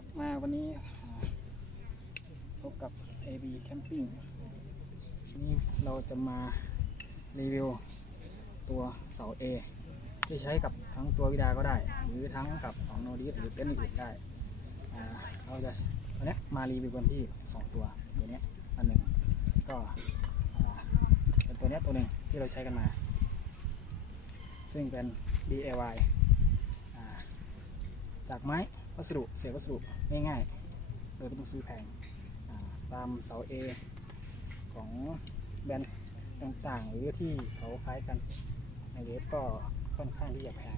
ครับมาวันนี้พบกับ AB Camping นี้เราจะมารีวิวตัวเสา A ที่ใช้กับทั้งตัววิดาก็ได้ หรือทั้งกับของโนดิสหรือเต็นท์อื่นได้เราจะวันนี้มารีวิวกันที่ 2 ตัวตัวเนี้ยอันหนึ่งก็เป็นตัวเนี้ยตัวหนึ่งที่เราใช้กันมา ซึ่งเป็น DIY จากไม้ วัสดุเศษวัสดุง่ายๆโดยไม่ต้องซื้อแพงตามเสา A ของแบรนด์ต่างๆ หรือที่เขาคล้ายกันในเว็บก็ค่อนข้างที่จะแพง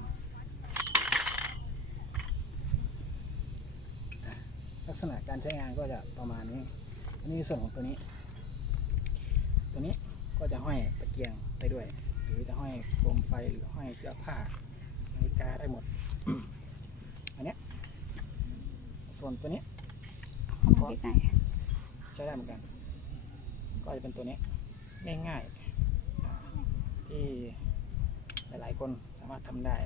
ลักษณะการใช้งานก็จะประมาณนี้ อันนี้ส่วนของตัวนี้ ตัวนี้ก็จะห้อยตะเกียงไปด้วย หรือจะห้อยโคมไฟหรือห้อยเสื้อผ้านาฬิกาได้หมด อันเนี้ยส่ วนตัวนี้เข้ามาใกล้ใช้ได้เหมือนกัน ก็จะเป็นตัวนี้ง่ายๆอ่าที่หลายๆคนสามารถทำได้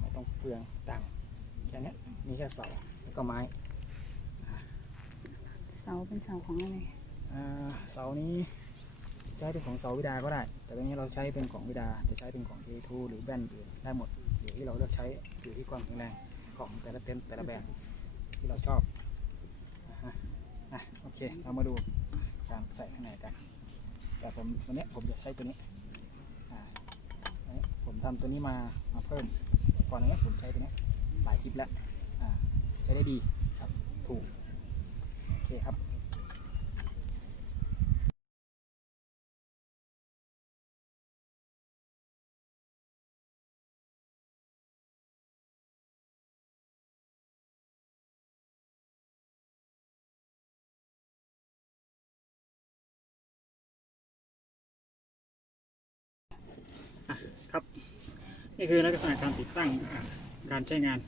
ไม่ต้องเปลืองตังค์แค่เนี้ยมีแค่เสาแล้วก็ไม้ๆเสาเป็นเสาของอะไรอ่าเสานี้ใช้เป็นของเสาวิดาก็ได้ แต่ตรงนี้เราใช้เป็นของวิดาจะใช้เป็นของ J2 หรือแบรนด์อื่นได้หมดอยู่ที่เราเลือกใช้อยู่ที่ความแข็งแรง ของแต่ละเต็นท์แต่ละแบรนด์ที่เราชอบอะอะโอเคเรามาดูการใส่ข้างในกันแต่ผมวันนี้ผมจะใช้ตัวนี้อ่าผมทำตัวนี้มามาเพิ่มก่อนหน้านี้ผมใช้ตัวนี้หลายคลิปแล้วอ่าใช้ได้ดีครับถูกโอเคครับ นี่คือลักษณะการติดตั้งการใช้งาน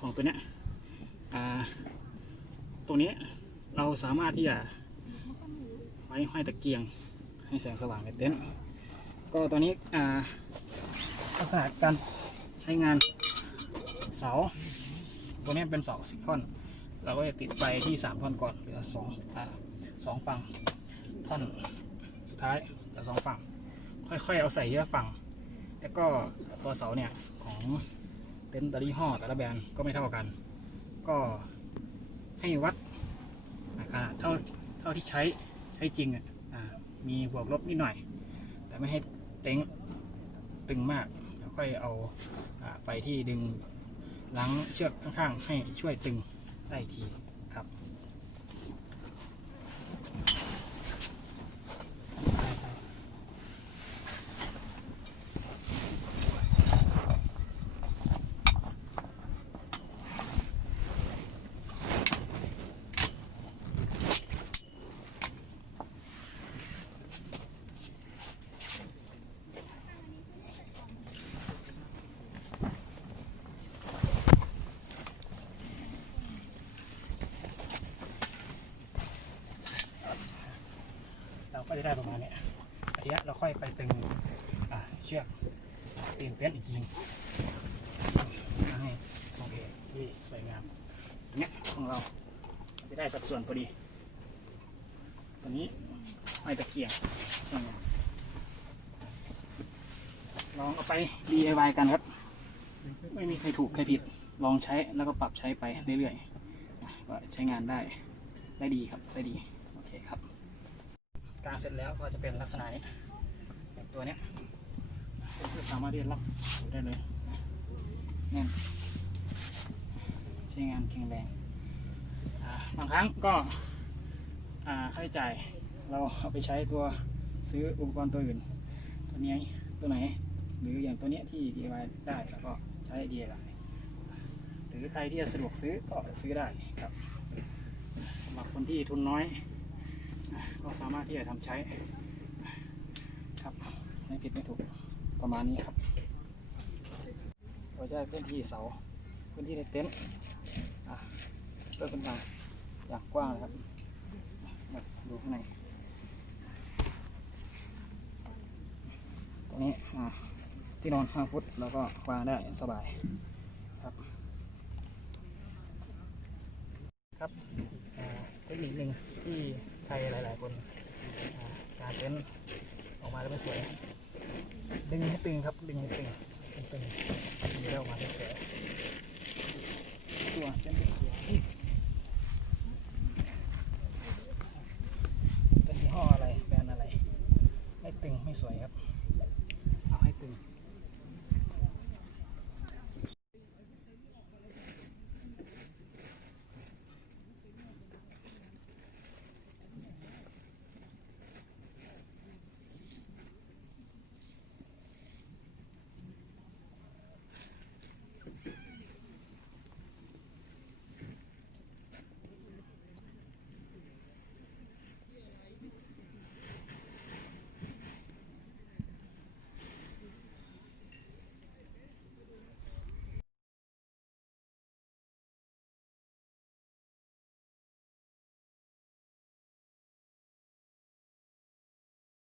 ของตัวเนี้ยตรงนี้เราสามารถที่จะไว้ห้อยตะเกียงให้แสงสว่างในเต็นท์ก็ตัวนี้อ่าลักษณะการใช้งานเสา ตัวนี้เป็นเสาสิบท่อน เราก็จะติดไปที่สามท่อนก่อนเหลือสองสองฝั่งท่อนสุดท้ายเหลือสองฝั่ง ค่อยๆเอาใส่ทีละฝั่ง แล้วก็ตัวเสาเนี่ยของเต็นท์แต่ละยี่ห้อแต่ละแบรนด์ก็ไม่เท่ากัน ก็ให้วัดขนาดเท่าเท่าที่ใช้ใช้จริงอะมีบวกลบนิดหน่อย แต่ไม่ให้เต็งตึงมากแล้วค่อยเอาอไปที่ดึงล้างเชือกข้างๆ ให้ช่วยตึงได้ทีครับ เรา ก็จะได้ประมาณนี้ยทีนี้เราค่อยไปตึงเชือกตีนเต็นท์อีกทีนึงให้ทรงเอที่สวยงามตรงเนี้ยของเราจะได้สัดส่วนพอดีตัวนี้ไม่ตะเกียงใช่ไหมลองเอาไป DIY กันครับ ไม่มีใครถูกใครผิด ลองใช้แล้วก็ปรับใช้ไปเรื่อยๆก็ใช้งานได้ ได้ดีครับ ได้ดี โอเคครับ กางเสร็จแล้วก็จะเป็นลักษณะนี้แบบตัวเนี้ยก็สามารถที่จะล็อกได้เลยแน่นใช้งานแข็งแรงบางครั้งก็ค่าใช้จ่ายเราเอาไปใช้ตัวซื้ออุปกรณ์ตัวอื่น ตัวนี้ตัวไหน หรืออย่างตัวเนี้ยที่ DIY ได้แล้วก็ใช้ DIY หรือใครที่จะสะดวกซื้อก็ซื้อได้ครับสำหรับคนที่ทุนน้อย ก็สามารถที่จะทำใช้ครับไม่ผิดไม่ถูกประมาณนี้ครับเราจะได้พื้นที่เสาพื้นที่ในเต็นท์เปิดเป็นมาอย่างกว้างนะครับดูข้างในตรงนี้ที่นอน 5 ฟุตแล้วก็วางได้สบายครับ ครับอ่าเทคนิคหนึ่งที่ ใครหลาย ๆ คนการเต็นออกมาแล้วไม่สวย ดึงให้ตึงครับ ดึงให้ตึงตึงดึงแล้วออกมาไม่สวยตัวเต็นท์ตัวเป็นยี่ห้ออะไรแบรนด์อะไร ไม่ตึงไม่สวยครับ เอาให้ตึง